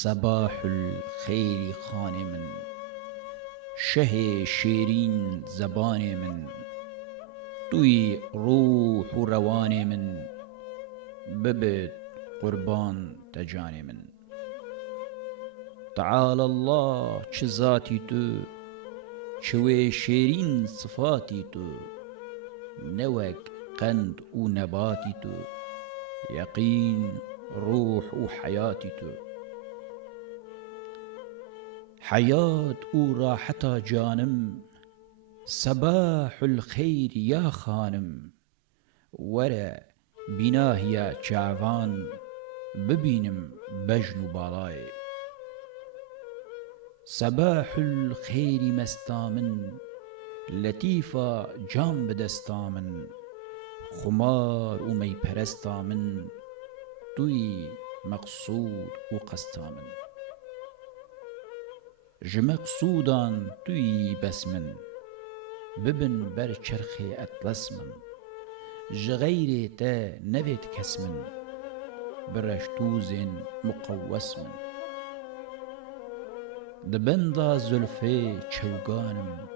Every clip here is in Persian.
صباح الخير خان من، شه شیرین زبان من، توی روح و روان من، ببد قربان تجان من. تعالى الله چه ذاتی تو، چوی شیرین صفاتی تو، نوک قند و نباتی تو، یقین روح و حیاتی تو. حياة وراحتا جانم، صباح الخير يا خانم، ورا بناهيا چاوان ببينم بجن بالاي. صباح الخير مستامن، لطيفا جام بدستامن، خمار ومي پرستامن، توي مقصود وقستامن. جمقصودان توی بس من، ببن بر چرخ اطلس من، جغیر تا نوید کس من، برشتوز مقوس من. دبندا زلفه چوگانم،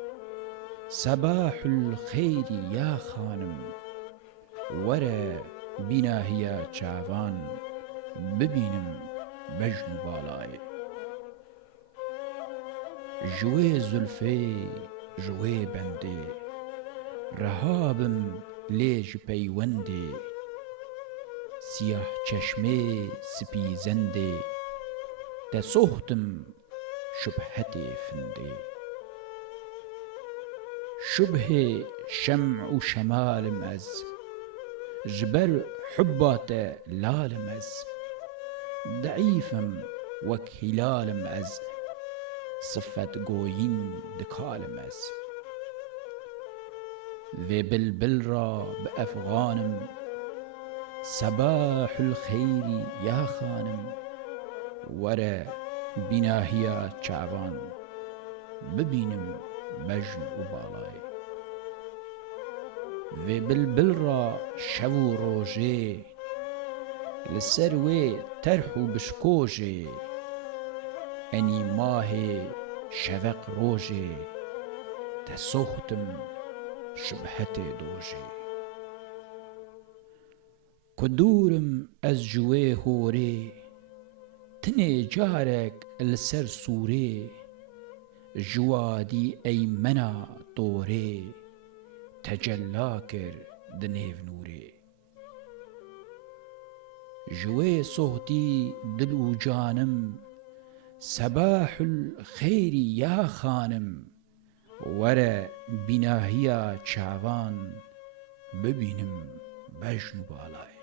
صباح الخير يا خانم، ورا بناهيا چاوان ببینم بجن بالاي. جوی زلفه جوی بنده، رهابم لیج پیونده، سیاه چشمه سپی زنده، تسوهتم شبهت فنده. شبه شمع و شمالم از، جبر حبات لالم از، ضعیفم وک هلالم از، صفت گوین دکالم از. و بلبل را بأفغانم، صباح الخير يا خانم، ورا بناهيا چاوان ببینم بجن و بالاي. و بلبل را شو و روژه، لسر وی طرح و بشکوژه، اني ماه شفق روجي، تسوختم شبهت دوجي. كدورم از جوي هوري، تني جارك السر سوري، جوادي اي منا طوري، تجلاكر دنيف نوري. جوي صوتي دل جانم، صباح الخير يا خانم، ورا بناهيا چاوان ببینم بجن بالاي.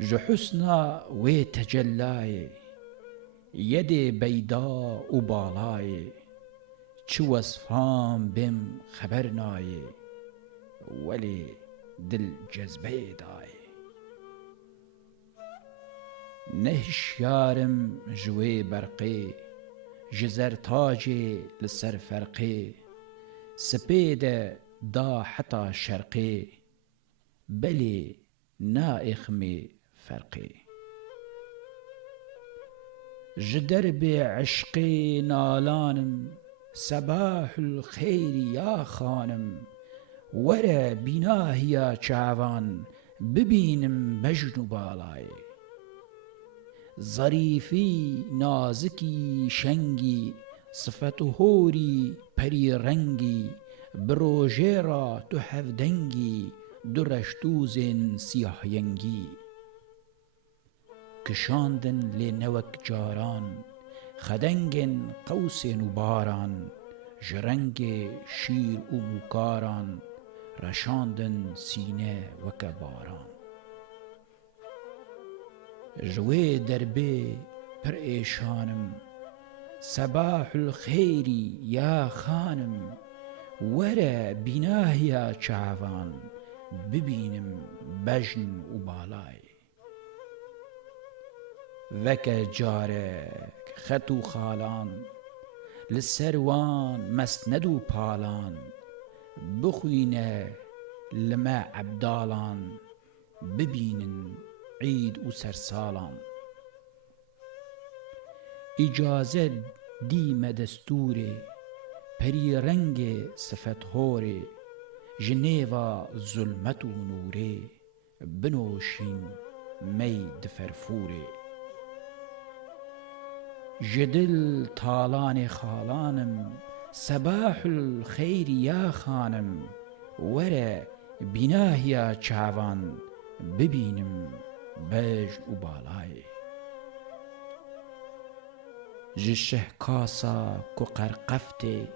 جو حسنا و تجلاي، يدي بيضاء و بالاي، چو وصفام بم خبرناي، ولي دل جذبه داي. نهشیارم جوی برقی، جزر تاجی لسر فرقی، سپید دا حتا شرقی، بلی نائخمی فرقی. جدرب عشقی نالانم، صباح الخير يا خانم، ورا بناهيا چاوان ببینم بجن بالاي. ظریفی نازکی شنگی، صفت هوری پری رنگی، بروژه را تو هفدنگی، درشتوز سیاه ینگی. کشاندن لنوک جاران، خدنگن قوس و باران، جرنگ شیر و موکاران، رشاندن سینه وک باران. جوي دربي پر ايشانم، صباح الخير يا خانم، ورا بناهيا چاوان ببینم بجن و بالاي. وك جارك خطو خالان، للسروان مسند و پالان، بخوينه لما عبدالان ببینن عید و سرسالان. اجازت دیمه دستوره پری رنگ صفت هوره جنیوا ظلمت و نوره بنوشین می دفرفوره جدل تالان خالانم صباح الخیر یا خانم وره بیناهیا چاوان ببینم بج و بالای جشه کاسا کو قرقفته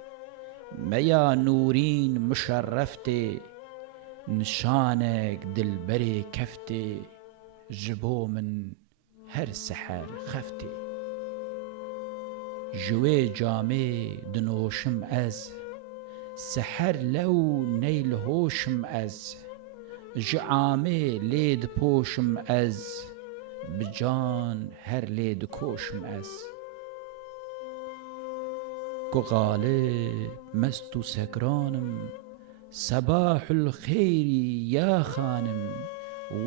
میا نورین مشرفته نشانک دلبر کفته جبو من هر سحر خفته جوی جامه دنوشم از سحر لو نیل هوشم از جعامه لید پوشم از بجان هر لید کوشم از کو غالب مست و سکرانم صباح الخیر یا خانم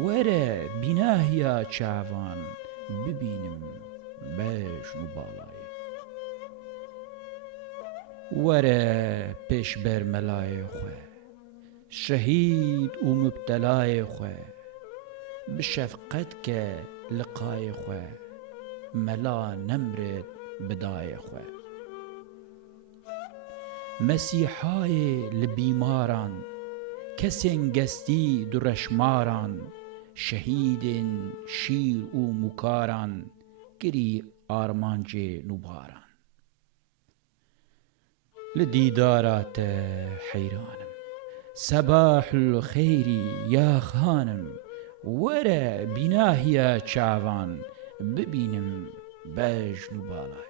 وره بیناهیا چاوان ببینم بش و بالای وره پیش بر ملای خواه شهید و مبتلای خواه بشفقت که لقای خواه ملا نمرد بدای خواه مسیحای لبیماران کسین گستی درشماران شهیدین شیر و مکاران گری آرمانج نوباران لدیدارات حیرانم صباح الخیر یا خانم وره بیناهیا چاوان ببینم بج نوبالای